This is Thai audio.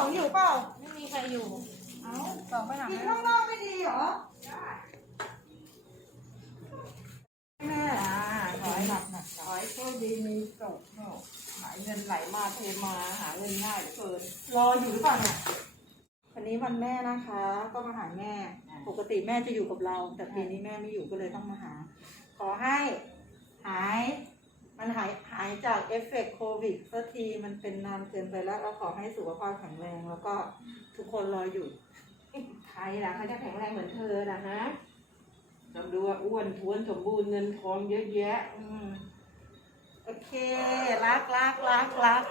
องอยู่เปล่า ไม่มีใครอยู่ เอ้าสองไปหากินแม่ข้างนอกไม่ดีเหรอ แม่อ่าขอให้หนักหนักขอให้โชคดีมีโชคโชคหายเงินไหลมาเทมาหาเงินง่ายเหลือเกินรออยู่หรือเปล่าเนี่ย วันนี้วันแม่นะคะ ก็มาหาแม่ ปกติแม่จะอยู่กับเรา แต่ปีนี้แม่ไม่อยู่ก็เลยต้องมาหา ขอให้หายมันหายหายจากเอฟเฟกต์โควิดสักทีมันเป็นนานเกินไปแล้วเราขอให้สุขภาพแข็งแรงแล้วก็ทุกคนรออยู่ใครล่ะเขาจะแข็งแรงเหมือนเธอล่ะฮะจำดูว่าอ้วนท้วนสมบูรณ์เงินทองเยอะแยะ อืม โอเค รักรักรักรัก